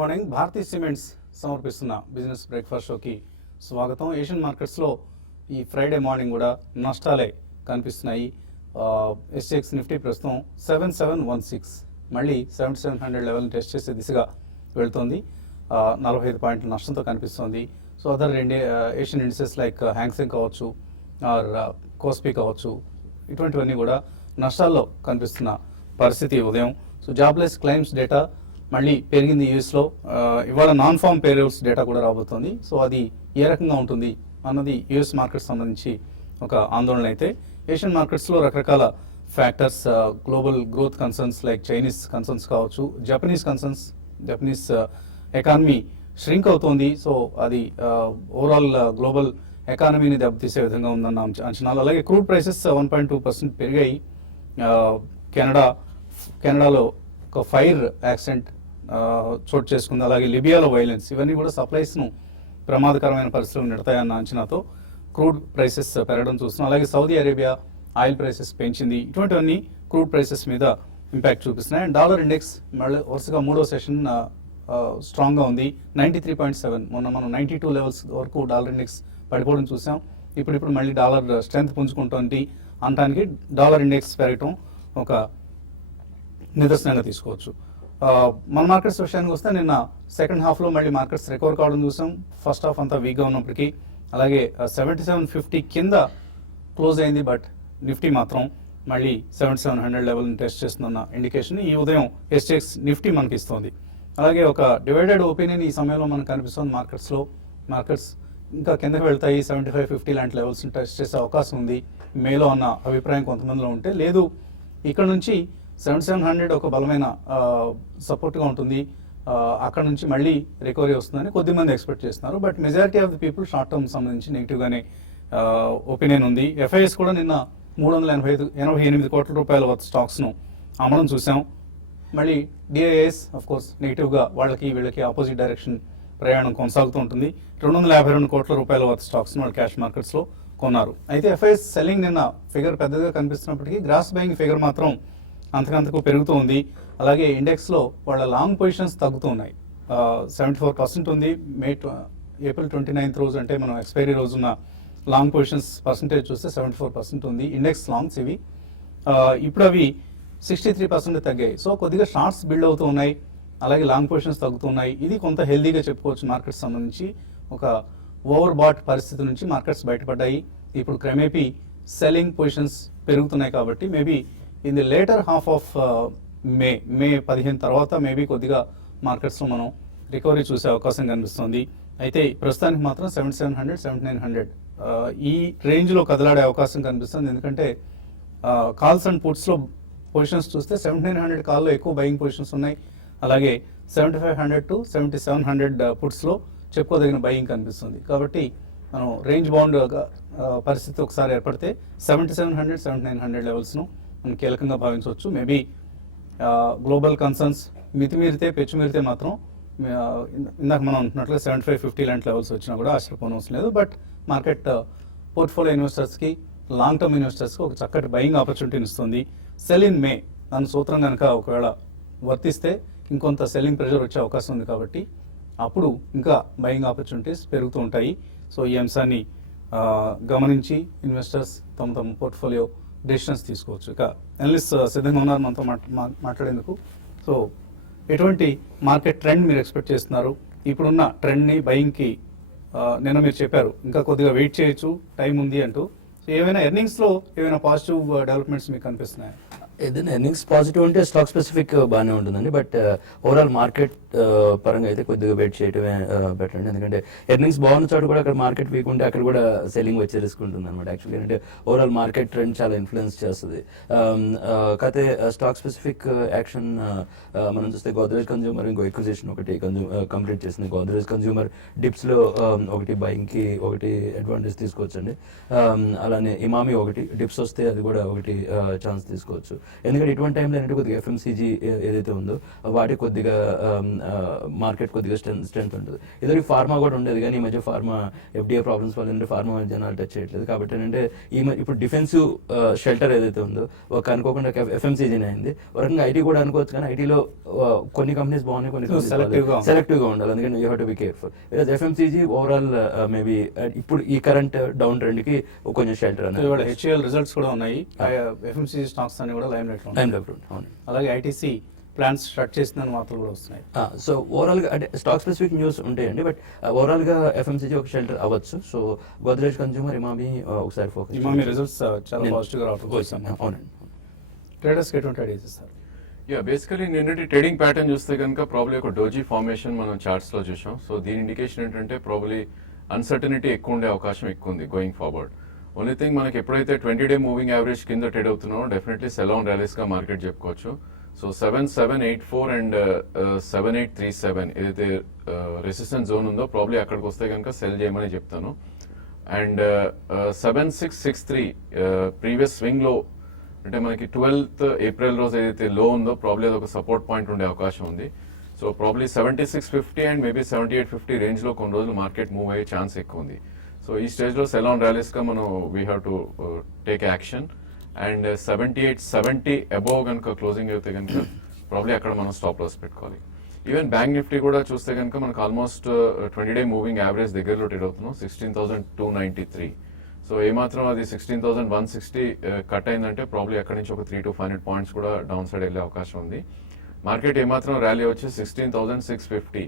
Morning. Bharati cements సమర్పిస్తున్న business breakfast షోకి స్వాగతం. ఏషియన్ మార్కెట్స్లో ఈ ఫ్రైడే మార్నింగ్ కూడా నష్టాలే కనిపిస్తున్నాయి. ఎస్ఎక్స్ నిఫ్టీ ప్రస్తుతం 7716 మళ్ళీ 7700 లెవెల్ని టెస్ట్ చేసే దిశగా వెళ్తోంది. 45 పాయింట్ల నష్టంతో కనిపిస్తోంది. So other Asian indices like Hang Seng కావచ్చు ఆర్ కోస్పీ కావచ్చు, ఇటువంటివన్నీ కూడా నష్టాల్లో కనిపిస్తున్న పరిస్థితి ఉదయం. సో జాబ్లెస్ క్లెయిమ్స్ డేటా మళ్ళీ పెరిగింది యూఎస్లో. ఇవాళ నాన్ ఫామ్ పేరోల్స్ డేటా కూడా రాబోతోంది. సో అది ఏ రకంగా ఉంటుంది అన్నది యుఎస్ మార్కెట్ సంబంధించి ఒక ఆందోళన. అయితే ఏషియన్ మార్కెట్స్లో రకరకాల factors, global growth concerns like Chinese concerns కావచ్చు, జపనీస్ ఎకానమీ ష్రింక్ అవుతోంది. సో అది ఓవరాల్ గ్లోబల్ ఎకానమీని దెబ్బతీసే విధంగా ఉందన్న అంచనాలు. అలాగే క్రూడ్ ప్రైసెస్ 1.2% పెరిగాయి. కెనడాలో ఒక ఫైర్ యాక్సిడెంట్ చోటు చేసుకుంది. అలాగే లిబియాలో వైలెన్స్, ఇవన్నీ కూడా సప్లైస్ను ప్రమాదకరమైన పరిస్థితులు నెడతాయన్న అంచనాతో క్రూడ్ ప్రైసెస్ పెరగడం చూస్తున్నాం. అలాగే సౌదీ అరేబియా ఆయిల్ ప్రైసెస్ పెంచింది. ఇటువంటివన్నీ క్రూడ్ ప్రైసెస్ మీద ఇంపాక్ట్ చూపిస్తున్నాయి. అండ్ డాలర్ ఇండెక్స్ మళ్ళీ వరుసగా మూడో సెషన్ స్ట్రాంగ్గా ఉంది. 93.7. మొన్న మనం 92 లెవెల్స్ వరకు డాలర్ ఇండెక్స్ పడిపోవడం చూసాం. ఇప్పుడు మళ్ళీ డాలర్ స్ట్రెంత్ పుంజుకుంటుంది అనడానికి డాలర్ ఇండెక్స్ పెరగటం ఒక నిదర్శనంగా తీసుకోవచ్చు. మన మార్కెట్స్ విషయానికి వస్తే నిన్న సెకండ్ హాఫ్లో మళ్ళీ మార్కెట్స్ రికవర్ కావడం చూసాం. ఫస్ట్ హాఫ్ అంతా వీక్గా ఉన్నప్పటికీ. అలాగే 7750 కింద క్లోజ్ అయింది. బట్ నిఫ్టీ మాత్రం మళ్ళీ 7700 లెవెల్ని టెస్ట్ చేస్తుందన్న ఇండికేషన్ ఈ ఉదయం ఎస్టెక్స్ నిఫ్టీ మనకి ఇస్తుంది. అలాగే ఒక డివైడెడ్ ఒపీనియన్ ఈ సమయంలో మనకు కనిపిస్తుంది మార్కెట్స్లో. మార్కెట్స్ ఇంకా కిందకి వెళ్తాయి, 7550 లాంటి లెవెల్స్ని టెస్ట్ చేసే అవకాశం ఉంది మేలో అన్న అభిప్రాయం కొంతమందిలో ఉంటే, లేదు ఇక్కడ నుంచి 7700 ఒక బలమైన సపోర్ట్గా ఉంటుంది, అక్కడ నుంచి మళ్ళీ రికవరీ వస్తుందని కొద్దిమంది ఎక్స్పెక్ట్ చేస్తున్నారు. But majority of the people short term సంబంధించి నెగిటివ్గానే ఒపీనియన్ ఉంది. ఎఫ్ఐఎస్ కూడా నిన్న 388 కోట్ల రూపాయల వర్త్ స్టాక్స్ను అమ్మడం చూసాం. మళ్ళీ డిఐఎస్ అఫ్ కోర్స్ నెగిటివ్గా వీళ్ళకి ఆపోజిట్ డైరెక్షన్ ప్రయాణం కొనసాగుతూ ఉంటుంది. 252 కోట్ల రూపాయల వర్త్ స్టాక్స్ను వాళ్ళు క్యాష్ మార్కెట్స్లో కొన్నారు. అయితే ఎఫ్ఐఎస్ సెల్లింగ్ నిన్న ఫిగర్ పెద్దగా కనిపిస్తున్నప్పటికీ గ్రాస్ బయింగ్ ఫిగర్ మాత్రం అంతకంతకు పెరుగుతూ ఉంది. అలాగే ఇండెక్స్లో వాళ్ళ లాంగ్ పొజిషన్స్ తగ్గుతూ ఉన్నాయి. 74% ఉంది. ఏప్రిల్ 29th రోజు అంటే మనం ఎక్స్పైరీ రోజున లాంగ్ పొజిషన్స్ పర్సంటేజ్ చూస్తే 74% ఉంది. ఇండెక్స్ లాంగ్స్ ఇవి. ఇప్పుడు అవి 63% తగ్గాయి. సో కొద్దిగా షార్ట్స్ బిల్డ్ అవుతూ ఉన్నాయి, అలాగే లాంగ్ పొజిషన్స్ తగ్గుతున్నాయి. ఇది కొంత హెల్దీగా చెప్పుకోవచ్చు. మార్కెట్స్ సంబంధించి ఒక ఓవర్ బాట్ పరిస్థితి నుంచి మార్కెట్స్ బయటపడ్డాయి. ఇప్పుడు క్రమేపీ సెల్లింగ్ పొజిషన్స్ పెరుగుతున్నాయి. కాబట్టి maybe in the later half of May 15 తర్వాత మేబీ కొద్దిగా మార్కెట్స్లో మనం రికవరీ చూసే అవకాశం కనిపిస్తుంది. అయితే ప్రస్తుతానికి మాత్రం 7700, 7900 ఈ రేంజ్లో కదలాడే అవకాశం కనిపిస్తుంది. ఎందుకంటే కాల్స్ అండ్ పుట్స్లో పొజిషన్స్ చూస్తే 7900 కాల్లో ఎక్కువ బయింగ్ పొజిషన్స్ ఉన్నాయి. అలాగే 7500 to 7700 పుట్స్లో చెప్పుకోదగిన బయింగ్ కనిపిస్తుంది. కాబట్టి మనం రేంజ్ బౌండ్ పరిస్థితి ఒకసారి ఏర్పడితే 7700, 7900 లెవెల్స్ను మనం కీలకంగా భావించవచ్చు. మేబీ గ్లోబల్ కన్సర్న్స్ మితిమీరితే పెచ్చుమీరితే మాత్రం ఇందాక మనం అంటున్నట్లుగా 7550 లాంటి లెవెల్స్ వచ్చినా కూడా ఆశ్చర్యపోనవసరం లేదు. బట్ మార్కెట్ పోర్ట్ఫోలియో ఇన్వెస్టర్స్కి, లాంగ్ టర్మ్ ఇన్వెస్టర్స్కి ఒక చక్కటి బయింగ్ ఆపర్చునిటీని ఇస్తుంది. సెల్ ఇన్ మే దాని సూత్రం కనుక ఒకవేళ వర్తిస్తే ఇంకొంత సెల్లింగ్ ప్రెషర్ వచ్చే అవకాశం ఉంది. కాబట్టి అప్పుడు ఇంకా బయింగ్ ఆపర్చునిటీస్ పెరుగుతూ ఉంటాయి. సో ఈ అంశాన్ని గమనించి ఇన్వెస్టర్స్ తమ పోర్ట్ఫోలియో డెసిషన్స్ తీసుకోవచ్చు. ఇక అనలిస్ట్ సిద్ధంగా ఉన్నారు మనతో మాట్లాడేందుకు. సో ఎటువంటి మార్కెట్ ట్రెండ్ మీరు ఎక్స్పెక్ట్ చేస్తున్నారు? ఇప్పుడున్న ట్రెండ్ని బయింగ్కి నిన్న మీరు చెప్పారు ఇంకా కొద్దిగా వెయిట్ చేయొచ్చు, టైం ఉంది అంటూ. సో ఏమైనా ఎర్నింగ్స్లో ఏమైనా పాజిటివ్ డెవలప్మెంట్స్ మీకు కనిపిస్తున్నాయి? ఏదైనా ఎర్నింగ్స్ పాజిటివ్ ఉంటే స్టాక్ స్పెసిఫిక్ బాగానే ఉంటుందండి. బట్ ఓవరాల్ మార్కెట్ పరంగా అయితే కొద్దిగా వెయిట్ చేయడమే బెటర్ అండి. ఎందుకంటే ఎర్నింగ్స్ బాగున్న చోట కూడా అక్కడ మార్కెట్ వీక్ ఉంటే అక్కడ కూడా సెల్లింగ్ వచ్చే రిస్క్ ఉంటుంది అనమాట. యాక్చువల్లీ అంటే ఓవరాల్ మార్కెట్ ట్రెండ్ చాలా ఇన్ఫ్లుయెన్స్ చేస్తుంది. కాకపోతే స్టాక్ స్పెసిఫిక్ యాక్షన్ మనం చూస్తే గోద్రేజ్ కన్జ్యూమర్ ఇంకో ఎక్విజిషన్ ఒకటి కంప్లీట్ చేసింది. గోద్రేజ్ కన్జ్యూమర్ డిప్స్లో ఒకటి బయింగ్కి ఒకటి అడ్వాంటేజ్ తీసుకోవచ్చండి. అలానే ఇమామి ఒకటి డిప్స్ వస్తే అది కూడా ఒకటి ఛాన్స్ తీసుకోవచ్చు. ఎందుకంటే ఇటువంటి టైంలో ఏంటంటే కొద్దిగా ఎఫ్ఎంసీజీ ఏదైతే ఉందో వాటి కొద్దిగా మార్కెట్ కొద్దిగా స్ట్రెంత్ ఉంటుంది. ఇద్దరికి ఫార్మా కూడా ఉండేది, కానీ ఈ మధ్య ఫార్మా ఎఫ్డిఏ ప్రాబ్లమ్స్ వల్ల ఏంటంటే ఫార్మా జనాలు టచ్ చేయట్లేదు. కాబట్టి ఏంటంటే ఇప్పుడు డిఫెన్సివ్ షెల్టర్ ఏదైతే ఉందో ఒక అనుకోకుండా ఎఫ్ఎంసీజీనే అయింది. ఒక రకంగా ఐటీ కూడా అనుకోవచ్చు, కానీ ఐటీలో కొన్ని కంపెనీస్ బాగున్నాయి, కొన్ని సెలెక్టివ్గా ఉండాలి. అందుకని you have to be careful. FMCG overall maybe ఇప్పుడు ఈ కరెంట్ డౌన్ ట్రెండ్ కి కొంచెం షెల్టర్ అనేది. హెచ్ఏఎల్ రిజల్ట్స్ కూడా ఉన్నాయి, ఎఫ్ఎంసీజీ స్టాక్స్ అన్ని కూడా లైమ్ లైట్ లో ఉన్నాయి. అలాగే ఐటీసీ ప్లాన్స్ స్టార్ట్ చేసిందని వార్తలు కూడా వస్తున్నాయి. సో ఓవరాల్ గా అంటే స్టాక్ స్పెసిఫిక్ న్యూస్ ఉంటాయండి, బట్ ఓవరాల్ గా ఎఫ్ఎంసీజీ ఒక షెల్టర్ అవ్వచ్చు. సో గోద్రేజ్ కన్స్యూమర్, ఇమామి ఒకసారి ఫోకస్. ఇమామి రిజల్ట్స్ చాలా పాజిటివ్ గా రావడం. అవునండి. ట్రేడర్స్ ఎటువంటి ఐడియాస్ ఇస్తారు? బేసికలీ నిన్నటి ట్రేడింగ్ ప్యాటర్న్ చూస్తే కనుక ప్రాబ్లీ ఒక డోజీ ఫార్మేషన్ మనం చార్ట్స్ లో చూసాం. సో దీని ఇండికేషన్ ఏంటంటే ప్రాబ్లీ అన్సర్టనిటీ ఎక్కువ ఉండే అవకాశం ఎక్కువ ఉంది గోయింగ్ ఫార్వర్డ్. ఓన్లీ థింగ్ మనకి ఎప్పుడైతే 20-day మూవింగ్ యావరేజ్ కింద ట్రేడ్ అవుతున్నామో డెఫినెట్లీ సెల్ ఆన్ ర్యాలీస్ గా మార్కెట్ చెప్పుకోవచ్చు. సో 7784 అండ్ 7837 ఏదైతే రెసిస్టెన్స్ జోన్ ఉందో ప్రాబ్లీ అక్కడికి వస్తే కనుక సెల్ చేయమని చెప్తాను. అండ్ 7663 ప్రీవియస్ స్వింగ్ లో అంటే మనకి 12th ఏప్రిల్ రోజు ఏదైతే లో ఉందో ప్రాబ్లీ అది ఒక సపోర్ట్ పాయింట్ ఉండే అవకాశం ఉంది. So probably 7650 and maybe 7850 range లో కొన్ని రోజులు మార్కెట్ మూవ్ అయ్యే ఛాన్స్ ఎక్కువ ఉంది. సో ఈ స్టేజ్ లో సెల్ ఆన్ ర్యాలీస్ గా మనం we have to take action. And 7870 above కనుక క్లోజింగ్ అయితే కనుక ప్రాబ్లీ అక్కడ మనం స్టాప్ లాస్ పెట్టుకోవాలి. ఈవెన్ బ్యాంక్ నిఫ్టీ కూడా చూస్తే కనుక మనకు ఆల్మోస్ట్ 20-day మూవింగ్ యావరేజ్ దగ్గరలో ట్రేడ్ అవుతున్నాం 16,293. సో ఏమాత్రం అది 16,160 కట్ అయిందంటే ప్రాబ్లీ అక్కడి నుంచి ఒక 300 to 500 పాయింట్స్ కూడా డౌన్ సైడ్ వెళ్ళే అవకాశం ఉంది. మార్కెట్ ఏమాత్రం ర్యాలీ వచ్చి 16,650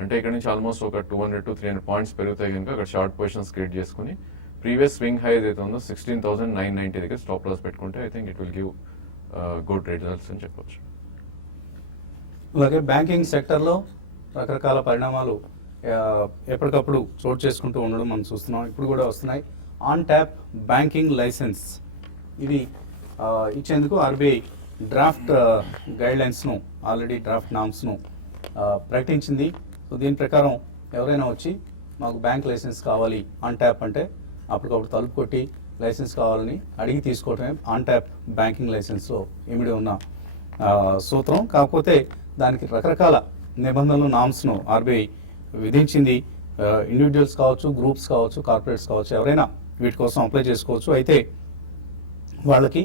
అంటే ఇక్కడ నుంచి ఆల్మోస్ట్ ఒక 200 to 300 పాయింట్స్ పెరుగుతాయి కనుక అక్కడ షార్ట్ పొజిషన్స్ క్రియేట్ చేసుకుని ప్రీవియస్ స్వింగ్ హై ఏదైతే ఉందో 16,990 దగ్గర స్టాప్ లాస్ పెట్టుకుంటే I think it will give good results అని చెప్పొచ్చు. అలాగే బ్యాంకింగ్ సెక్టర్లో రకరకాల పరిణామాలు ఎప్పటికప్పుడు చోటు చేసుకుంటూ ఉండడం మనం చూస్తున్నాం. ఇప్పుడు కూడా వస్తున్నాయి. ఆన్ ట్యాప్ బ్యాంకింగ్ లైసెన్స్ ఇవి ఇచ్చేందుకు ఆర్బీఐ డ్రాఫ్ట్ గైడ్లైన్స్ను ఆల్రెడీ డ్రాఫ్ట్ నామ్స్ను ప్రకటించింది. సో దీని ప్రకారం ఎవరైనా వచ్చి మాకు బ్యాంక్ లైసెన్స్ కావాలి ఆన్ ట్యాప్ అంటే అప్పటికప్పుడు తలుపు కొట్టి లైసెన్స్ కావాలని అడిగి తీసుకోవటమే ఆన్ ట్యాప్ బ్యాంకింగ్ లైసెన్స్లో ఇమిడి ఉన్న సూత్రం. కాకపోతే దానికి రకరకాల నిబంధనలు నామ్స్ను ఆర్బీఐ విధించింది. ఇండివిజువల్స్ కావచ్చు, గ్రూప్స్ కావచ్చు, కార్పొరేట్స్ కావచ్చు, ఎవరైనా వీటి కోసం అప్లై చేసుకోవచ్చు. అయితే వాళ్ళకి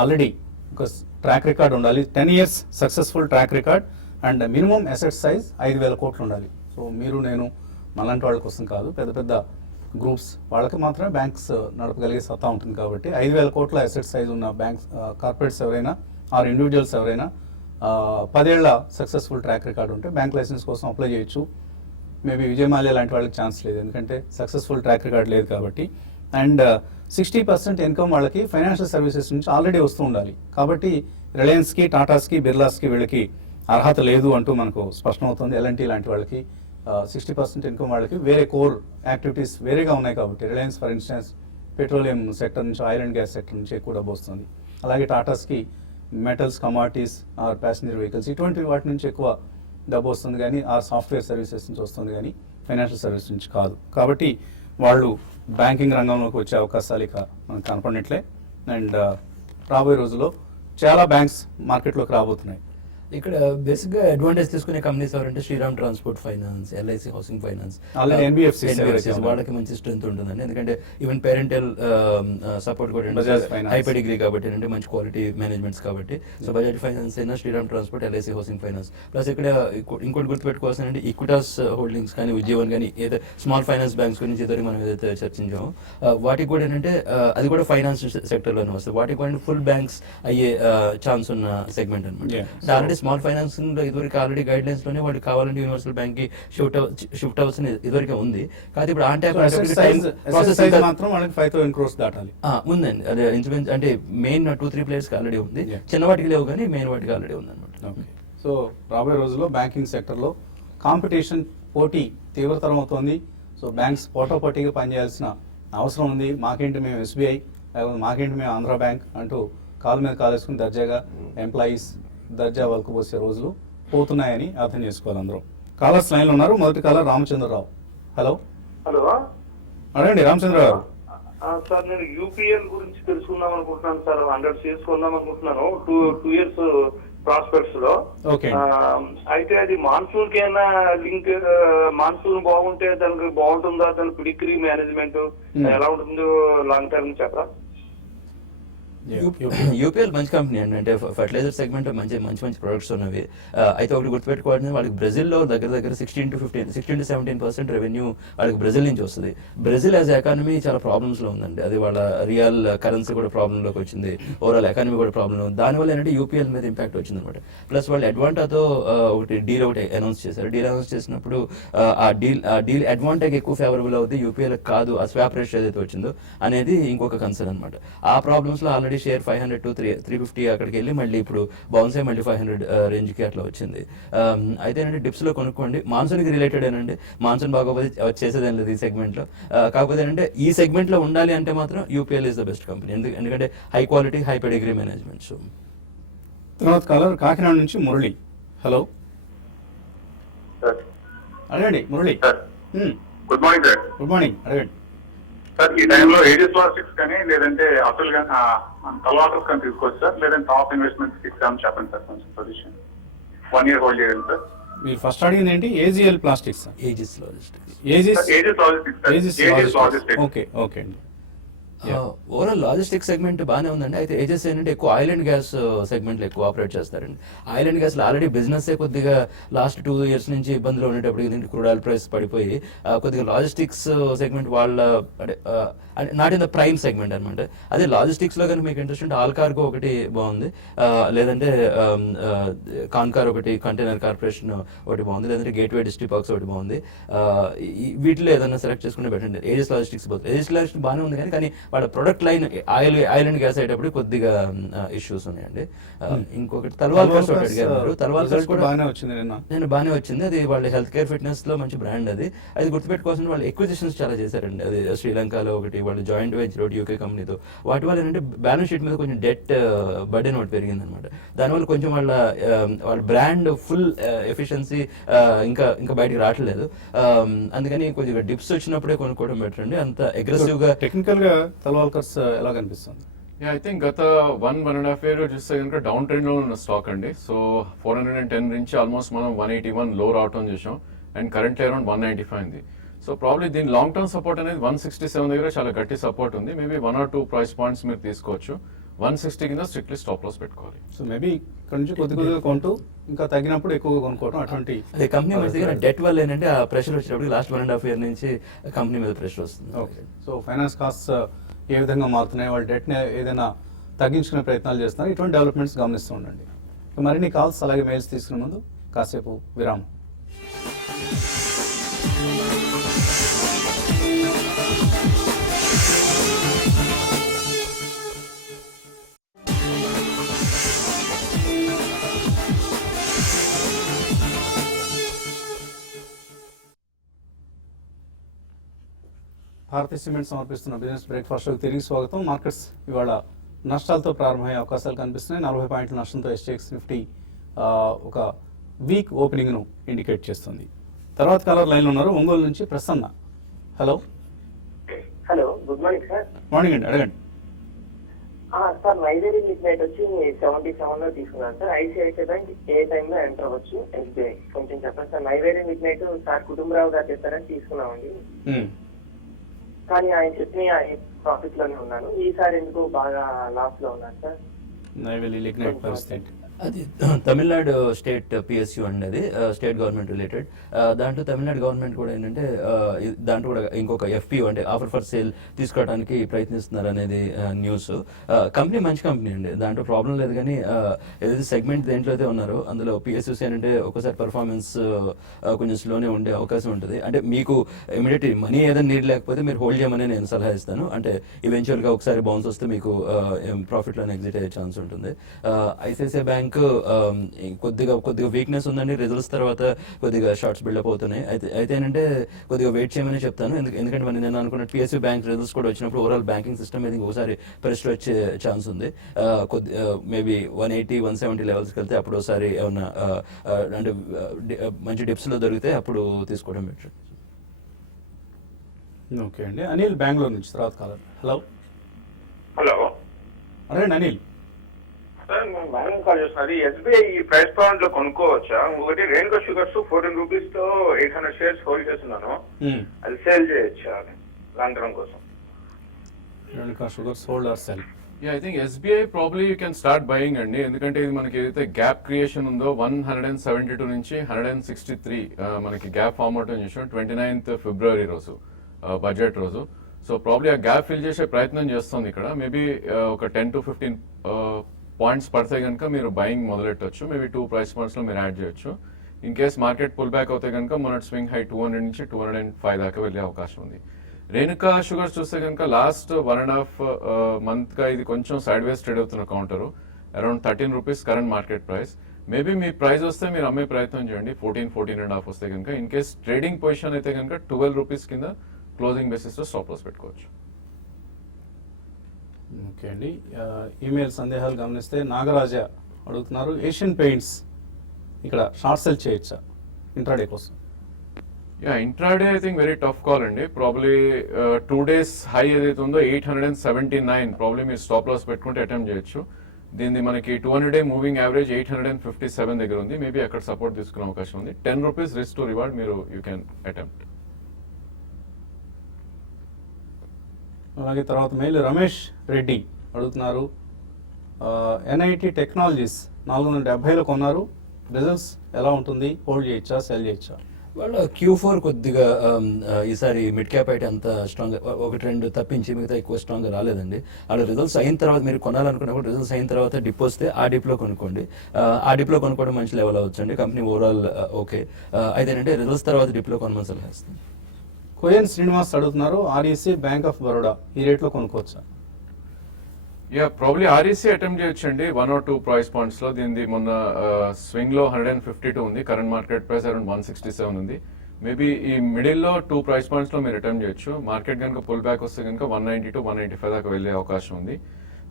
ఆల్రెడీ ఒక ట్రాక్ రికార్డ్ ఉండాలి, 10 years successful track record and minimum asset size 5,000 కోట్లు ఉండాలి. సో మీరు నేను మనలాంటి వాళ్ళ కోసం కాదు, పెద్ద పెద్ద గ్రూప్స్ వాళ్ళకి మాత్రమే బ్యాంక్స్ నడపగలిగే సత్తా ఉంటుంది. కాబట్టి 5,000 కోట్ల అసెట్ సైజ్ ఉన్న బ్యాంక్స్, కార్పొరేట్స్ ఎవరైనా ఆర్ ఇండివిజువల్స్ ఎవరైనా 10 ఏళ్ల సక్సెస్ఫుల్ ట్రాక్ రికార్డ్ ఉంటే బ్యాంక్ లైసెన్స్ కోసం అప్లై చేయొచ్చు. మేబీ విజయ్ మాల్యా లాంటి వాళ్ళకి ఛాన్స్ లేదు, ఎందుకంటే సక్సెస్ఫుల్ ట్రాక్ రికార్డ్ లేదు కాబట్టి. అండ్ 60% ఇన్కమ్ వాళ్ళకి ఫైనాన్షియల్ సర్వీసెస్ నుంచి ఆల్రెడీ వస్తూ ఉండాలి. కాబట్టి రిలయన్స్కి, టాటాస్కి, బిర్లాస్కి వీళ్ళకి అర్హత లేదు అంటూ మనకు స్పష్టమవుతుంది. ఎల్ఎన్టీ లాంటి వాళ్ళకి 60% ఇన్కమ్ వాళ్ళకి వేరే కోర్ యాక్టివిటీస్ వేరేగా ఉన్నాయి. కాబట్టి Reliance for instance petroleum sector నుంచి, ఆయిల్ అండ్ గ్యాస్ సెక్టర్ నుంచి ఎక్కువ డబ్బు వస్తుంది. అలాగే టాటాస్కి metals, commodities or passenger vehicles ఇటువంటి వాటి నుంచి ఎక్కువ డబ్బు వస్తుంది, కానీ ఆ సాఫ్ట్వేర్ సర్వీసెస్ నుంచి వస్తుంది, కానీ ఫైనాన్షియల్ సర్వీస్ నుంచి కాదు. కాబట్టి వాళ్ళు బ్యాంకింగ్ రంగంలోకి వచ్చే అవకాశాలు ఇక మనకు కనపడినట్లే. అండ్ రాబోయే రోజుల్లో చాలా బ్యాంక్స్ మార్కెట్లోకి రాబోతున్నాయి. ఇక్కడ బేసిక్ గా అడ్వాంటేజ్ తీసుకునే కంపెనీస్ ఎవరంటే Shriram transport finance, LIC housing finance, NBFCs వాళ్ళకి మంచి స్ట్రెంత్ ఉంటుందండి. ఎందుకంటే ఈవెన్ పేరెంటల్ సపోర్ట్ కూడా హై పెడిగ్రీ కాబట్టి అంటే మంచి క్వాలిటీ మేనేజ్మెంట్స్ కాబట్టి. సో బజాజ్ ఫైనాన్స్ అయినా, Shriram transport, LIC housing finance. Plus ఇక్కడ ఇంకోటి గుర్తుపెట్టుకోవాల్సిందంటే ఈక్విటాస్ హోల్డింగ్స్ కానీ, ఉద్యోగం కానీ, ఏదో స్మాల్ ఫైనాన్స్ బ్యాంక్స్ గురించి ఇద్దరు మనం ఏదైతే చర్చించామో వాటికి కూడా ఏంటంటే అది కూడా ఫైనాన్స్ సెక్టర్ లోనే వస్తుంది. వాటికి కూడా ఫుల్ బ్యాంక్స్ అయ్యే ఛాన్స్ ఉన్న సెగ్మెంట్ అనమాట. స్మాల్ ఫైనాన్స్ లో ఇదివరకు ఆల్రెడీ గైడ్ లైన్స్ లోనే వాటికి కావాలంటే యూనివర్సల్ బ్యాంక్ కి షిఫ్ట్ అవ్వాల్సిన ఇదివరకు ఉంది. కాదు ఇప్పుడు ఆన్ ట్యాప్ మాత్రం వాళ్ళకి 5,000 crores దాటాలి ఉందండి. అదే ఇన్సూరెన్స్ అంటే మెయిన్ 2-3 ప్లేయర్స్ కి ఆల్రెడీ ఉంది, చిన్న వాటికి లేవు కానీ మెయిన్ వాటికి ఆల్రెడీ ఉంది అనమాట. సో రాబోయే రోజుల్లో బ్యాంకింగ్ సెక్టర్లో కాంపిటీషన్, పోటీ తీవ్రతరం అవుతోంది. సో బ్యాంక్స్ పోటాపోటీగా పనిచేయాల్సిన అవసరం ఉంది. మాకేంటి మేము ఎస్బీఐ, లేకపోతే మాకేంటి మేము ఆంధ్రా బ్యాంక్ అంటూ కాలు మీద కాలేసుకుని దర్జాగా ఎంప్లాయీస్ దర్జా వరకు పోసే రోజులు పోతున్నాయని అర్థం చేసుకోవాలి అందరూ. కాలర్స్ లైన్లో ఉన్నారు. మొదటి కాలర్ రామచంద్రరావు. హలో హలో అడగండి రామచంద్రరావు గారు. సార్ నేను యూపీఎల్ గురించి తెలుసుకుందాం అనుకుంటున్నాను సార్. 100 shares కొందాం అనుకుంటున్నాను. 2 years ప్రాస్పెక్ట్స్ లో. ఓకే. అయితే అది మాన్సూన్ కి ఏమైనా లింక్, మాన్సూన్ బాగుంటే దానికి బాగుంటుందా, దాని పిడిక్రీ మేనేజ్మెంట్ ఎలా ఉంటుందో లాంగ్ టర్మ్ చెప్పరా? యూపీఎల్ మంచి కంపెనీ అండి, అంటే ఫర్టిలైజర్ సెగ్మెంట్ మంచి మంచి మంచి ప్రొడక్ట్స్ ఉన్నవి. అయితే ఒకటి గుర్తుపెట్టుకోవాలంటే వాళ్ళకి బ్రెజిల్లో దగ్గర 16-17% రెవెన్యూ వాళ్ళకి బ్రెజిల్ నుంచి వస్తుంది. బ్రెజిల్ యాజ్ ఎకానమీ చాలా ప్రాబ్లమ్స్ లో ఉందండి, అది వాళ్ళ రియల్ కరెన్సీ కూడా ప్రాబ్లమ్ లోకి వచ్చింది, ఓవరాల్ ఎకానమీ కూడా ప్రాబ్లమ్ ఉంది. దానివల్ల ఏంటంటే యూపీఎల్ మీద ఇంపాక్ట్ వచ్చింది అనమాట. ప్లస్ వాళ్ళు అడ్వాంటాతో ఒకటి డీల్ అనౌన్స్ చేశారు. డీల్ అనౌన్స్ చేసినప్పుడు ఆ డీల్ అడ్వాంటాకి ఎక్కువ ఫేవరబుల్ అవుతుంది, యూపీఎల్ కాదు. ఆ స్వాప్ రేషియో ఏదైతే వచ్చిందో అనేది ఇంకొక కన్సర్న్ అనమాట. ఆ ప్రాబ్లమ్స్ లో ఆల్రెడీ షేర్ 500 to 350 అక్కడికి వెళ్ళి మళ్ళీ ఇప్పుడు బౌన్స్ అయ్యి మళ్ళీ 500 రేంజ్ కి అట్లా వచ్చింది. అయితే ఏంటంటే డిప్స్ లో కొనుక్కోండి, మాన్సూన్ కి రిలేటెడ్ ఏనండి, మాన్సూన్ బాగోపోతే చేసేదేం లేదు ఈ సెగ్మెంట్ లో. కాకపోతే ఏంటంటే ఈ సెగ్మెంట్ లో ఉండాలి అంటే మాత్రం UPL is the best company, ఎందుకంటే high quality high pedigree management. So తర్వాత కాలర్ కాకినాడ నుంచి మురళి. Hello, sir. అడగండి Murali. Sir, good morning sir. Good morning, అడగండి. సార్, ఈ టైంలో ఏజిస్ లాజిస్టిక్స్ కానీ లేదంటే అసలు తలవాటర్స్ కానీ తీసుకోవచ్చు సార్, లేదంటే టాప్ ఇన్వెస్ట్మెంట్స్ ఇస్తామని చెప్పండి సార్ కొంచెం పొజిషన్. 1 year హోల్డ్ చేయండి సార్. మీరు ఫస్ట్ అడిగింది ఏంటి? AGL plastics. Aegis logistics. Aegis logistics. Okay okay అండి. ఓవరాల్ లాజిస్టిక్ సెగ్మెంట్ బాగానే ఉందండి. అయితే ఏజెస్ ఏంటంటే ఎక్కువ ఆయిల్ అండ్ గ్యాస్ సెగ్మెంట్ లో ఎక్కువ ఆపరేట్ చేస్తారండి. ఆయిల్ అండ్ గ్యాస్ లో ఆల్రెడీ బిజినెస్ కొద్దిగా లాస్ట్ 2 years నుంచి ఇబ్బందులు ఉండేటప్పుడు క్రూడ్ ఆయిల్ ప్రైస్ పడిపోయి కొద్దిగా లాజిస్టిక్స్ సెగ్మెంట్ వాళ్ళ not in the prime segment అనమాట. అదే లాజిస్టిక్స్ లో కనుక మీకు ఇంట్రెస్ట్ ఉంటే ఆల్ కార్గో ఒకటి బాగుంది, లేదంటే కాన్కార్ ఒకటి, కంటైనర్ కార్పొరేషన్ ఒకటి బాగుంది, లేదంటే గేట్వే డిస్ట్రిక్ట్ ఒకటి బాగుంది. వీటిలో ఏదైనా సెలెక్ట్ చేసుకుంటే పెట్టండి. ఏజిస్ లాజిస్టిక్స్ పోతుంది. ఏజిస్ లాజిస్టిక్స్ బాగానే ఉంది కానీ వాళ్ళ product line oil and gas అయ్యేటప్పుడు కొద్దిగా ఇష్యూస్ ఉన్నాయండి. ఇంకొకటి తల్వాల్కర్స్ ఒకటి అడిగారు. తల్వాల్కర్స్ కూడా బాగానే వచ్చింది, నేను బాగానే వచ్చింది. అది వాళ్ళ హెల్త్ కేర్ ఫిట్నెస్ లో మంచి బ్రాండ్. అది గుర్తుపెట్టుకోవాల్సిన వాళ్ళు ఎక్విజిషన్స్ చాలా చేశారండి. అది శ్రీలంకలో ఒకటి వాళ్ళు జాయింట్ వెంచర్ ఒకటి యూకే కంపెనీతో. వాటి వల్ల ఏంటంటే బ్యాలెన్స్ షీట్ మీద కొంచెం డెట్ బర్డెన్ ఒకటి పెరిగింది అనమాట. దానివల్ల కొంచెం వాళ్ళ బ్రాండ్ ఫుల్ ఎఫిషియన్సీ ఇంకా బయటికి రావట్లేదు. అందుకని కొంచెం డిప్స్ వచ్చినప్పుడే కొనుక్కోవడం బెటర్ అండి. అంత అగ్రెసివ్ గా టెక్నికల్ గా తల్వాల్కర్స్ ఎలా కనిపిస్తుంది? ఐ థింక్ గత 1.5 year చూస్తే కనుక డౌన్ ట్రెండ్ లో ఉన్న స్టాక్ అండి. సో 410 నుంచి ఆల్మోస్ట్ మనం 181 లో రావటం చూసాం, అండ్ కరెంట్ అరౌండ్ 195 ఉంది. సో ప్రాబ్లీ దీని లాంగ్ టర్మ్ సపోర్ట్ అనేది 167 దగ్గర చాలా గట్టి సపోర్ట్ ఉంది. మేబీ 1 or 2 ప్రైస్ పాయింట్స్ మీరు తీసుకోవచ్చు. 160 కింద స్ట్రిక్ట్లీ స్టాప్ లాస్ పెట్టుకోవాలి. సో మేబీ ఇక్కడ నుంచి కొద్దిగా కొంటూ ఇంకా తగ్గినప్పుడు ఎక్కువగా కొనుక్కోవడం అటువంటి. అదే కంపెనీ దగ్గర డెట్ వల్ల ఏంటంటే ఆ ప్రెషర్ వచ్చేటప్పుడు లాస్ట్ 1.5 year నుంచి కంపెనీ మీద ప్రెషర్ వస్తుంది. ఓకే. సో ఫైనాన్స్ కాస్ట్ ఏ విధంగా మారుతున్నాయి, వాళ్ళ డెట్ని ఏదైనా తగ్గించుకునే ప్రయత్నాలు చేస్తున్నారు, ఇటువంటి డెవలప్మెంట్స్ గమనిస్తూ ఉండండి. మరిన్ని కాల్స్ అలాగే మెయిల్స్ తీసుకునే ముందు కాసేపు విరామం. భారతీయ సిమెంట్ సమర్పిస్తున్న బిజినెస్ బ్రేక్ఫాస్ట్ తిరిగి స్వాగతం. మార్కెట్స్ ఇవాళ నష్టాలతో ప్రారంభమయ్యే అవకాశాలు కనిపిస్తున్నాయి. 40 పాయింట్ల నష్టంతో ఎస్టీఎక్స్ నిఫ్టీ ఒక వీక్ ఓపెనింగ్ను ఇండికేట్ చేస్తుంది. తర్వాత కాలర్ లైన్లో ఉన్నారు, ఒంగోలు నుంచి Prasanna. Hello. Hello, good morning sir. Morning అండి, అడగండి. సార్, నైజీరియా మిడ్ నైట్ వచ్చి 77 లో తీసుకున్నాను సార్. ఐసిఐసిఐ బ్యాంక్ ఏ టైంలో ఎంటర్ అవ్వచ్చు? ఎస్బీఐ కొంచెం చెప్పండి sir. Nigeria mid night sir Kutumbarao గారు చెప్పారని తీసుకున్నామండి, కానీ ఆయన చెప్పిన ప్రాఫిట్ లోనే ఉన్నాను. ఈసారి ఎందుకు బాగా లాస్ లో ఉన్నాను సార్? నైవేలి లిగ్నైట్ పరిస్థితి. అది తమిళనాడు స్టేట్ పిఎస్యూ అండి, అది స్టేట్ గవర్నమెంట్ రిలేటెడ్. దాంట్లో తమిళనాడు గవర్నమెంట్ కూడా ఏంటంటే దాంట్లో కూడా ఇంకొక ఎఫ్పిఓ అంటే ఆఫర్ ఫర్ సేల్ తీసుకోవడానికి ప్రయత్నిస్తున్నారు అనేది న్యూస్. కంపెనీ మంచి కంపెనీ అండి, దాంట్లో ప్రాబ్లం లేదు. కానీ ఏదైతే సెగ్మెంట్ దేంట్లో అయితే ఉన్నారో అందులో పిఎస్యూసీ అంటే ఒకసారి పర్ఫార్మెన్స్ కొంచెం స్లోనే ఉండే అవకాశం ఉంటుంది. అంటే మీకు ఇమీడియట్ మనీ ఏదైనా నీడ్ లేకపోతే మీరు హోల్డ్ చేయమని నేను సలహా ఇస్తాను. అంటే ఈవెన్చువల్గా ఒకసారి బౌన్స్ వస్తే మీకు ప్రాఫిట్లోనే ఎగ్జిట్ అయ్యే ఛాన్స్ ఉంటుంది. ఐసిఐసిఐ బ్యాంక్ కొద్దిగా వీక్నెస్ ఉందండి. రిజల్ట్స్ తర్వాత కొద్దిగా షార్ట్స్ బిల్డప్ అవుతున్నాయి. అయితే ఏంటంటే కొద్దిగా వెయిట్ చేయమని చెప్తాను. ఎందుకంటే మరి నేను అనుకున్న పిఎస్యూ బ్యాంక్ రిజల్ట్స్ కూడా వచ్చినప్పుడు ఓవరాల్ బ్యాంకింగ్ సిస్టమ్ మీద ఇంకోసారి ప్రెషర్ వచ్చే ఛాన్స్ ఉంది. మేబీ 180, 170 లెవెల్స్కి వెళ్తే అప్పుడు ఒకసారి ఏమన్నా అంటే మంచి డిప్స్లో దొరికితే అప్పుడు తీసుకోవడం బెటర్. ఓకే అండి. అనిల్ బెంగళూరు నుంచి తర్వాత కాలర్. హలో. హలో, అరే అనిల్. సార్ మేము బ్యాంక్ కాల్ చేస్తున్నది ఎస్బీఐ ఈ ప్రైస్ పాయింట్ లో కొనుక్కోవచ్చా? ఒకటి రేణుకా షుగర్స్ 14 రూపీస్ తో 800 షేర్స్ హోల్డ్ చేస్తున్నాను, అది సేల్ చేయొచ్చా లాంగ్ టర్మ్ కోసం? Renuka sugars hold are cell. I think SBI probably you can start buying అండి, ఎందుకంటే ఇది మనకి ఏదైతే గ్యాప్ క్రియేషన్ ఉందో 172 నుంచి 163 మనకి గ్యాప్ ఫార్మ్ అవటం చూసాం 29th ఫిబ్రవరి రోజు, బడ్జెట్ రోజు. సో ప్రాబ్లీ ఆ గ్యాప్ ఫిల్ చేసే ప్రయత్నం చేస్తుంది ఇక్కడ. మేబీ ఒక 10 to 15 పాయింట్స్ పడితే కనుక మీరు బయింగ్ మొదలెట్టవచ్చు. మేబీ 2 ప్రైస్ పాయింట్స్ లో మీరు యాడ్ చేయొచ్చు. In case market pull back అవుతే కనుక మొన్నటి స్వింగ్ హై 200 నుంచి 205 దాకా వెళ్ళే అవకాశం ఉంది. రేణుకా షుగర్స్ చూస్తే కనుక లాస్ట్ 1.5 month గా ఇది కొంచెం సైడ్ వేస్ ట్రేడ్ అవుతున్న counter, around 13 rupees current market price. Maybe మీ ప్రైస్ వస్తే మీరు అమ్మే ప్రయత్నం చేయండి, 14.5 వస్తే కనుక. ఇన్ కేస్ ట్రేడింగ్ పొజిషన్ అయితే కనుక 12 రూపీస్ కింద క్లోజింగ్ బేసిస్ లో స్టాప్ లాస్ పెట్టుకోవచ్చు. ఓకే అండి, ఈమెయిల్ సందేహాలు గమనిస్తే నాగరాజ అడుగుతున్నారు, ఏషియన్ పెయింట్స్ ఇక్కడ షార్ట్ సెల్ చేయొచ్చా ఇంట్రాడే కోసం? Intraday I think very tough call అండి. ప్రాబ్లీ 2 days హై ఏదైతే ఉందో 879, ప్రాబ్లీ మీరు స్టాప్ లాస్ పెట్టుకుంటే అటెంప్ట్ చేయొచ్చు. దీన్ని మనకి 200-day మూవింగ్ యావరేజ్ 857 దగ్గర ఉంది, మేబీ అక్కడ సపోర్ట్ తీసుకునే అవకాశం ఉంది. 10 రూపీస్ రిస్క్ టు రివార్డ్ మీరు యూ కెన్ అటెంప్ట్. అలాగే తర్వాత మెయిల్ రమేష్ రెడ్డి అడుగుతున్నారు, ఎన్ఐటి టెక్నాలజీస్ 470లో కొన్నారు, రిజల్ట్స్ ఎలా ఉంటుంది, హోల్డ్ చేయొచ్చా, సెల్ చేయొచ్చా? వాళ్ళ Q4 కొద్దిగా ఈసారి మిడ్ క్యాప్ అయితే అంత స్ట్రాంగ్, 1-2 తప్పించి మిగతా ఎక్కువ స్ట్రాంగ్ రాలేదండి. వాళ్ళ రిజల్ట్స్ అయిన తర్వాత మీరు కొనాలనుకున్నప్పుడు రిజల్ట్స్ అయిన తర్వాత డిప్ వస్తే ఆ డిప్లో కొనుక్కోండి. ఆ డిప్లో కొనుక్కోవడం మంచి లెవెల్ అవ్వచ్చండి. Company overall okay. అయితే ఏంటంటే రిజల్ట్స్ తర్వాత డిప్లో కొనమని సలహా ఇస్తుంది. కోయన్ శ్రీనివాస్ అడుగుతున్నారు, ఆర్ఈసీ బ్యాంక్ ఆఫ్ బరోడా ఈ రేట్లో కొనుక్కోవచ్చా? ప్రాబ్లీ ఆర్ఈసీ అటెంప్ట్ చేయొచ్చండి 1 or 2 ప్రైస్ పాయింట్స్ లో. దీనిది మొన్న స్వింగ్ లో 152 ఉంది, కరెంట్ మార్కెట్ ప్రైస్ అరౌండ్ 167 ఉంది. మేబీ ఈ మిడిల్ లో 2 ప్రైస్ పాయింట్స్ లో మీరు అటెంప్ట్ చేయొచ్చు. మార్కెట్ కనుక పుల్ బ్యాక్ వస్తే కనుక 190 to 195 దాకా వెళ్ళే అవకాశం ఉంది.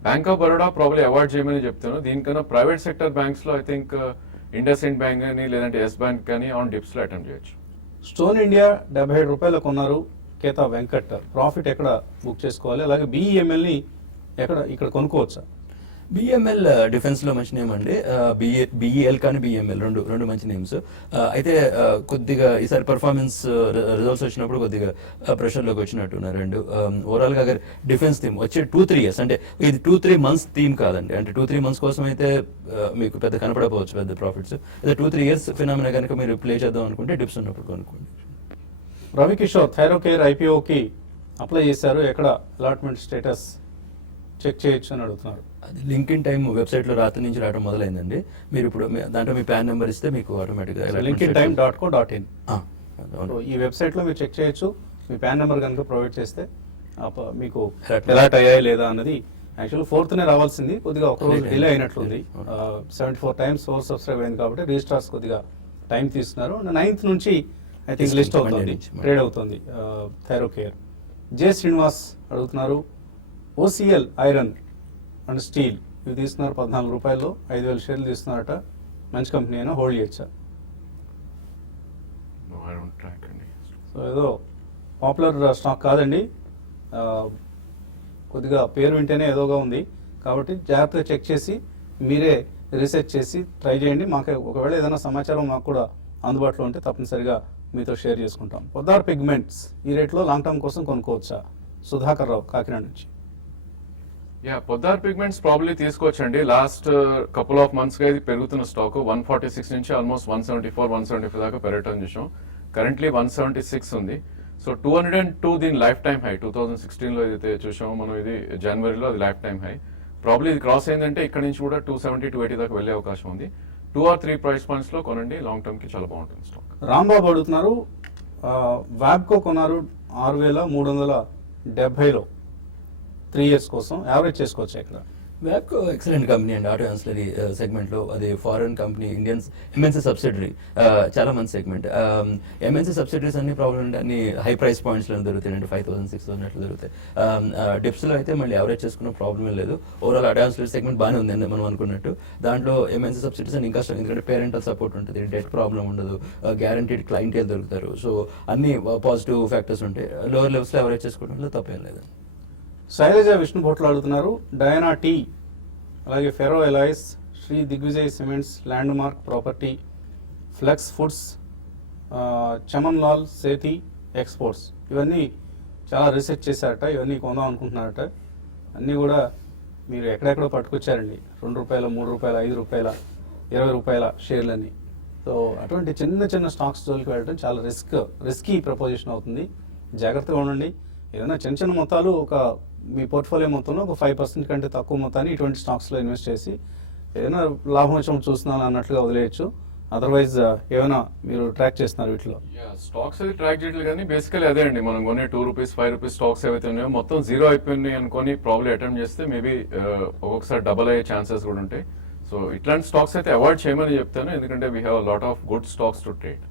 Bank of Baroda probably avoid చేయమని చెప్తాను. దీనికన్నా ప్రైవేట్ సెక్టర్ బ్యాంక్స్ లో I think Indus Ind bank కానీ లేదంటే ఎస్ బ్యాంక్ కానీ ఆన్ డిప్స్ లో అటెంప్ట్ చేయొచ్చు. స్టోన్ ఇండియా 77 రూపాయలు కొన్నారు, కేతా వెంకట్, ప్రాఫిట్ ఎక్కడ బుక్ చేసుకోవాలి? అలాగే బిఈఎంఎల్ని ఇక్కడ కొనుక్కోవచ్చా? బిఎంఎల్ డిఫెన్స్ లో మంచి నేమ్ అండి. బిఈఎల్ కానీ బిఎంఎల్ రెండు మంచి నేమ్స్. అయితే కొద్దిగా ఈసారి పర్ఫార్మెన్స్ రిజల్ట్స్ వచ్చినప్పుడు కొద్దిగా ప్రెషర్లోకి వచ్చినట్టున్నారు. అండ్ ఓవరాల్ గా డిఫెన్స్ థీమ్ వచ్చే 2-3 years, అంటే ఇది 2-3 months థీమ్ కాదండి. అంటే 2-3 months కోసం అయితే మీకు పెద్ద కనపడకపోవచ్చు పెద్ద ప్రాఫిట్స్. అదే 2-3 years ఫినామినా కనుక మీరు ప్లే చేద్దాం అనుకుంటే డిప్స్ ఉన్నప్పుడు కొనుక్కోండి. రవికిషోర్ థైరోకేర్ ఐపీఓకి అప్లై చేశారు, ఎక్కడ అలాట్మెంట్ స్టేటస్ చెక్ చేయొచ్చు అని అడుగుతున్నారు. అది లింక్ ఇన్ టైమ్ వెబ్సైట్ లో రాత్రి నుంచి రావడం మొదలైందండి. మీరు ఇప్పుడు దాంట్లో మీ పాన్ నెంబర్ ఇస్తే మీకు ఆటోమేటిక్గా linkedtime.co.in ఈ వెబ్సైట్లో మీరు చెక్ చేయొచ్చు. మీ పాన్ నెంబర్ కనుక ప్రొవైడ్ చేస్తే మీకు ఎలాట్ అయ్యాయి లేదా అన్నది. యాక్చువల్లీ 4th రావాల్సింది, కొద్దిగా ఒక రోజు డిలే అయినట్లుంది. 74 times ఓవర్ సబ్స్క్రైబ్ అయింది కాబట్టి రిజిస్ట్రార్స్ కొద్దిగా టైం తీసుకున్నారు. 9th నుంచి ఐ థింక్ లిస్ట్ అవుతుంది, ట్రేడ్ అవుతుంది థైరోకేర్. జే శ్రీనివాస్ అడుగుతున్నారు, ఓసిఎల్ ఐరన్ అండ్ స్టీల్ ఇవి తీసుకున్నారు 14 రూపాయల్లో, 5,000 షేర్లు తీసుకున్నారట, మంచి కంపెనీ అయినా హోల్డ్ చేయొచ్చా? సో ఏదో పాపులర్ స్టాక్ కాదండి, కొద్దిగా పేరు వింటేనే ఏదోగా ఉంది కాబట్టి జాగ్రత్తగా చెక్ చేసి మీరే రీసెర్చ్ చేసి ట్రై చేయండి. మాకు ఒకవేళ ఏదైనా సమాచారం మాకు కూడా అందుబాటులో ఉంటే తప్పనిసరిగా మీతో షేర్ చేసుకుంటాం. పొద్దార్ పిగ్మెంట్స్ ఈ రేట్లో లాంగ్ టర్మ్ కోసం కొనుక్కోవచ్చా? సుధాకర్ రావు కాకినాడ నుంచి. పొద్దార్ పిగ్మెంట్స్ ప్రాబ్లీ తీసుకోవచ్చండి. లాస్ట్ కపుల్ ఆఫ్ మంత్స్ గా ఇది పెరుగుతున్న స్టాక్ 146 నుంచి ఆల్మోస్ట్ 174-175 దాకా పెరగటం చూసాం. కరెంట్లీ 176 ఉంది. సో 202 దీని లైఫ్ టైం హై 2016 లో ఏదైతే చూసామో మనం, ఇది జనవరిలో అది లైఫ్ టైం హై. ప్రాబ్లీ ఇది క్రాస్ అయిందంటే ఇక్కడ నుంచి కూడా 270-280 దాకా వెళ్ళే అవకాశం ఉంది. 2 or 3 ప్రైస్ పాయింట్స్ లో కొనండి, లాంగ్ టర్మ్ కి చాలా బాగుంటుంది స్టాక్. రాంబాబు అడుగుతున్నారు, వ్యాబ్కో కొన్నారు 6,370లో 3 years కోసం, యావరేజ్ చేసుకోవచ్చు ఇక్కడ? వ్యాబ్కో ఎక్సలెంట్ కంపెనీ అండి. ఆటో యాన్సిలరీ సెగ్మెంట్ లో అది foreign company, Indians MNC subsidiary, చాలా మంచి సెగ్మెంట్. ఎంఎన్సీ సబ్సిడరీస్ అన్ని ప్రాబ్లం అంటే అన్ని హై ప్రైస్ పాయింట్స్ లో దొరుకుతాయి అండి, 5,000-6,000 అట్లా దొరుకుతాయి. డిప్స్ లో అయితే మళ్ళీ యావరేజ్ చేసుకున్న ప్రాబ్లమే లేదు. ఓవరాల్ ఆటో యాన్సిలరీ సెగ్మెంట్ బాగానే ఉంది అండి మనం అనుకున్నట్టు. దాంట్లో ఎంఎన్సీ సబ్సిడరీస్ అని ఇంకా స్ట్రాంగ్, ఎందుకంటే పేరెంటల్ సపోర్ట్ ఉంటుంది, డెట్ ప్రాబ్లం ఉండదు, గ్యారంటీడ్ క్లయింటేల్ దొరుకుతారు. సో అన్ని పాజిటివ్ ఫ్యాక్టర్స్ ఉంటాయి. లోవర్ లెవెల్స్ లో యావరేజ్ చేసుకోవడంలో తప్పేం లేదు. శైలజ విష్ణు భోట్లు అడుగుతున్నారు, డయానా టీ అలాగే ferro alloys, Shri Digvijay cements, landmark property, flex foods, Chaman Lal Sethi exports, ఇవన్నీ చాలా రీసెర్చ్ చేశారట, ఇవన్నీ కొందాం అనుకుంటున్నారట. అన్నీ కూడా మీరు ఎక్కడెక్కడో పట్టుకొచ్చారండి, ₹2, ₹3, ₹5, ₹20 షేర్లన్నీ. సో అటువంటి చిన్న చిన్న స్టాక్స్ జోలికి వెళ్ళడం చాలా రిస్కీ ప్రపోజిషన్ అవుతుంది. జాగ్రత్తగా ఉండండి. ఏదైనా చిన్న చిన్న మొత్తాలు మీ పోర్ట్ఫోలియో మొత్తంలో ఒక 5% కంటే తక్కువ మొత్తాన్ని ఇటువంటి స్టాక్స్లో ఇన్వెస్ట్ చేసి ఏదైనా లాభం వచ్చి చూస్తున్నాను అన్నట్లుగా వదిలేయచ్చు. అదర్వైజ్ ఏమైనా మీరు ట్రాక్ చేస్తున్నారు వీటిలో? స్టాక్స్ అది ట్రాక్ చేయట్లేదు కానీ బేసికలీ అదే అండి, మనం కొనే ₹2, ₹5 స్టాక్స్ ఏవైతే ఉన్నాయో మొత్తం జీరో అయిపోయినాయి అనుకొని ప్రాబ్లీ అటెంప్ట్ చేస్తే మేబీ ఒక్కొక్కసారి డబల్ అయ్యే ఛాన్సెస్ కూడా ఉంటాయి. సో ఇట్లాంటి స్టాక్స్ అయితే అవాయిడ్ చేయమని చెప్తాను, ఎందుకంటే we have lot of good stocks to trade.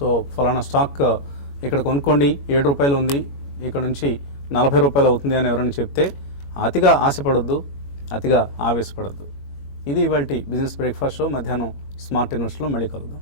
So ఫలానా స్టాక్ ఇక్కడ కొనుక్కోండి, ₹7 ఉంది, ఇక్కడ నుంచి ₹40 అవుతుంది అని ఎవరైనా చెప్తే అతిగా ఆశపడొద్దు, అతిగా ఆవేశపడొద్దు. ఇది ఇవాల్టి బిజినెస్ బ్రేక్ఫాస్ట్ షో. మధ్యాహ్నం స్మార్ట్ ఇన్వెస్ట్లో మళ్ళీ కలుద్దాం.